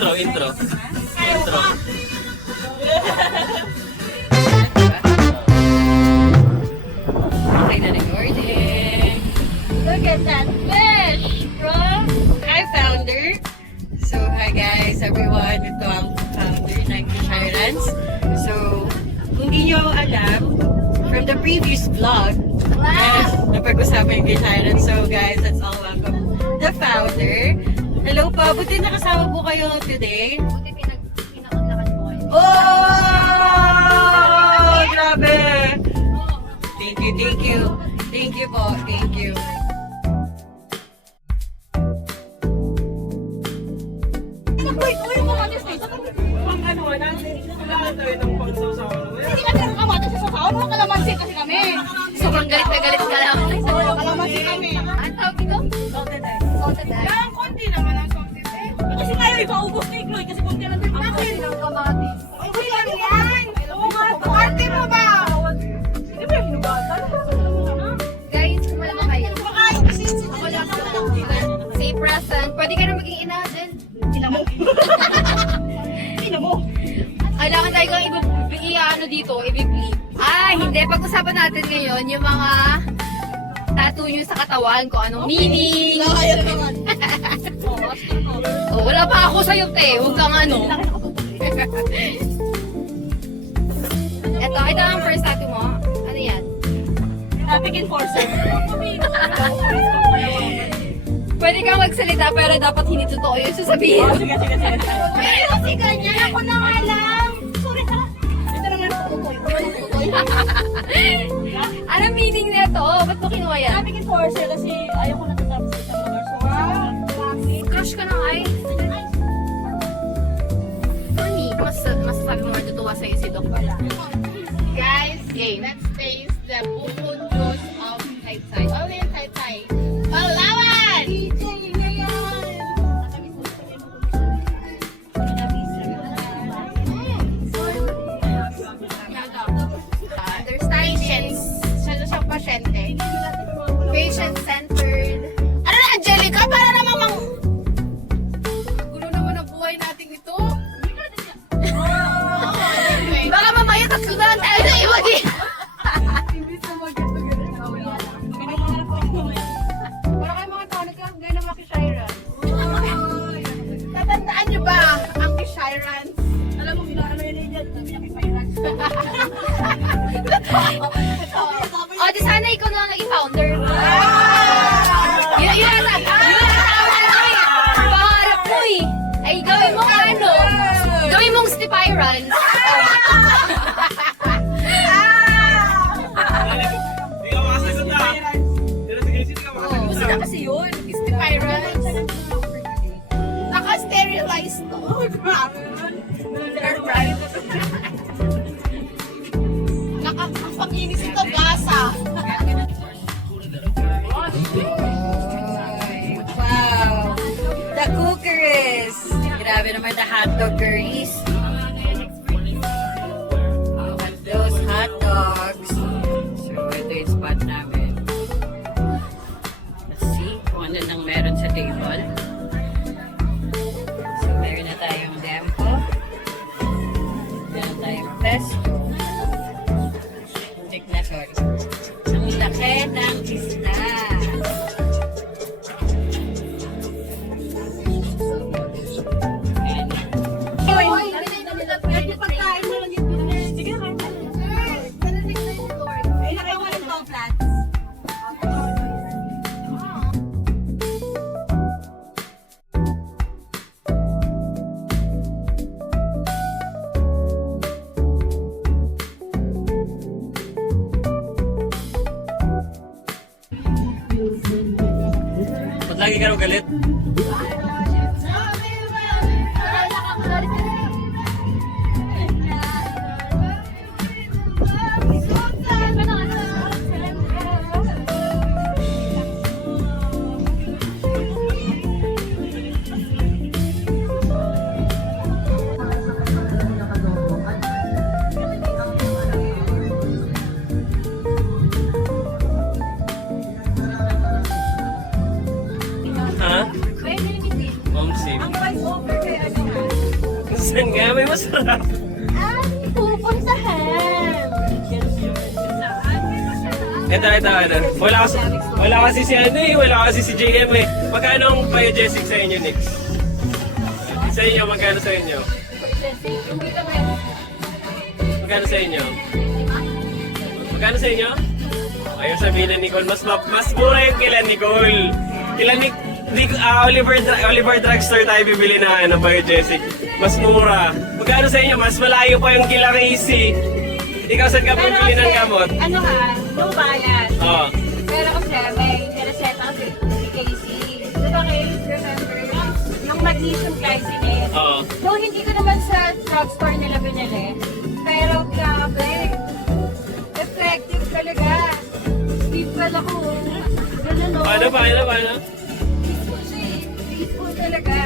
Intro. Okay na recording. Look at that fish from Hi Founder. So, hi guys, everyone. Ito ang founder ng Fish Islands. So, kung di nyo alam, from the previous vlog, napag-usapan yung Fish Islands. So, guys, let's all welcome the founder. Hello po, buti nakasama po kayo today. Buti pinakaglakan ko kayo. Oh! Grabe! Thank you. Thank you po, thank you. Ang ano, lahat tayo ng pagsasawa naman. Hindi kami nakakamatas sa sasawa, mga kalamansi kasi kami. Sobrang galit na galit ka lang. Kalamansi kami. Ang tawag ito? Salted egg. Salted egg. Kaya konti naman ang salted egg. Kasi kayo ipaubos ni Chloe kasi konti lang din. Bakit? Ang kamatis. Okay lang yan. Oo nga, arte mo ba? Hindi ba yung hinugatan? Guys, wala ba kayo? Kumakain kasi Ako lang. Say present. Pwede ka na maging ina din. Ina mo. Ina mo. Kailangan tayo kang ano dito, i-bleep. Hindi. Pag-usapan natin ngayon yung mga tattoo nyo sa katawan, kung anong meaning. Nakayat naman. Oh, wala pa ako sa'yo, te. Huwag kang ano. Ito ang first tattoo mo. Ano yan? Traffic enforcer. Pwede kang magsalita pero dapat hindi totoo yung sasabihin. Sige. Kasi ganyan ako nang alam. Sorry ha. Ito naman tutoy. Anong meaning nito? Ba't mo kinuha yan? Traffic enforcer kasi ayaw ko natatapos sa isang lugar. So, Crush ka ng ice? For me, mas sabi mo natutuwa sa'yo si Doc. Guys, game. Let's taste the bukod juice of Taytay. Ano yung Taytay? Palawan! Patience. Siya siyang pasyente. Patient-centered. Ano na, Angelica? Para namang gulo naman ang buhay natin ito. Baka mamaya tatlo na lang tayo na iwan eh. Wala kayong mga tao, nagkakagay ng mga Kishirans. Tatandaan niyo ba ang Kishirans? alam mo, ano yun yan? Sabi niya kay Pirates. O, di sana ikaw na lang naging founder. Yun na pangarap mo eh. Ay, gawin mong ano? Gawin mong Stipirans. Hindi ka makasagot na. Sige ka makasagot. Gusto na kasi yun. Stipirans. Naka-sterilize to. Nakakapakinis ito, gasa. Wow! The cookeries! Grabe naman the hotdoggeries. At those hot dogs. So, ito yung spot namin. Let's see kung ano nang meron sa table. So, meron na tayong dempo. Meron tayong pesto. Tik na, sorry. Ang laki ng isda. Pagkain mo lang yung sige, kain mo. Ay, nakawa ng top flats. Ba't lagi ka raw galit? Ha? Saan nga? May masarap. Pupuntahan. Ito. Wala kasi si ano eh. Wala kasi si JM eh. Magkano ang biogesic sa inyo, Nix? Sa inyo, magkano sa inyo? Magkano sa inyo? Magkano sa inyo? Ayaw sabihin na Nicole, mas mura yung kila Nicole. Kila Oliver Drugstore tayo bibili na ano, biogesic. Mas mura. Magkano sa inyo? Mas malayo pa yung kila Casey. Ikaw saan ka bibili ng gamot? Ano ha? No bias. Oo. Pero kasi may nireseta kasi si Casey. Diba Casey, remember? Yung magnesium glycinate. Oo. Though hindi ko naman sa drugstore nila binili. Pero grabe. Effective talaga. Sleep well ako. Ganun o. Paano? Peaceful siya eh. Peaceful talaga.